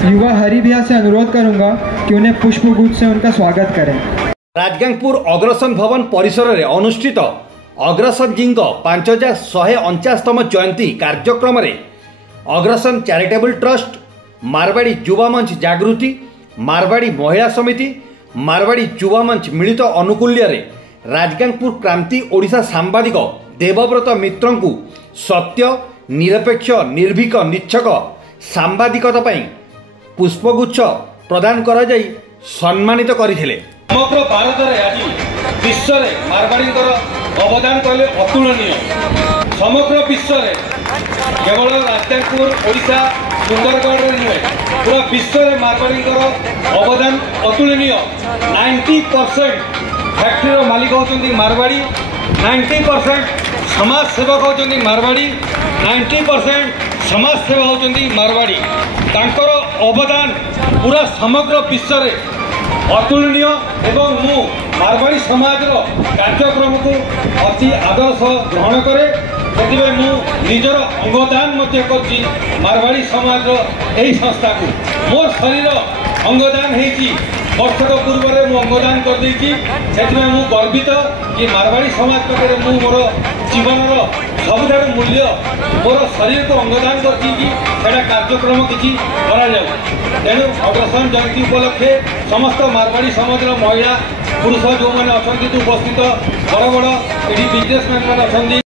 युवा हरि भैया से अनुरोध करूंगा कि उन्हें पुष्पगुच्छ से उनका स्वागत करें। राजगांगपुर अग्रसेन भवन परिसर में अनुष्ठित अग्रसेन जी 5149तम जयंती कार्यक्रम में अग्रसेन चैरिटेबल ट्रस्ट, मारवाड़ी युवा मंच जागृति, मारवाड़ी महिला समिति, मारवाड़ी युवा मंच मिलित अनुकूल्य राजगांगपुर क्रांति ओडिशा सांबादिक देवव्रत मित्र को सत्य, निरपेक्ष, निर्भीक, निच्छक सांबादिकता पई पुष्पगुच्छ प्रदान करा जाई सम्मानित करथिले। समग्र भारत में आज विश्व में मारवाड़ी अवदान कहले अतुलनीय। समग्र विश्व में केवल राजगांगपुर ओडिशा सुंदरगढ़ नुहे, पूरा विश्व में मारवाड़ी अवदान अतुलनीय। 90% फैक्ट्री मालिक होती मारवाड़ी, 90% समाज सेवक होती मारवाड़ी, 90% समाज सेवा होती मारवाड़ी। तांकर अवदान पूरा समग्र विश्व में अतुलनीय एवं मु मारवाड़ी समाज कार्यक्रम को अति आदर सह ग्रहण करे। से मु निजर अंगदान कर मारवाड़ी समाज यही संस्था को मोर शरीर अंगदान होती वर्षक पूर्व में मु अंगदान कर मु गर्वित कि मारवाड़ी समाज पाखे मु मोर जीवन सबुठ मूल्य मोर शरीर को अंगदान कर कार्यक्रम किसी तेणु अग्रसेन जयंती उपलक्षे समस्त मारवाड़ी समाज महिला पुरुष जो मैंने अच्छा उपस्थित बड़ बड़ ये बिजनेसमैन मैंने अच्छा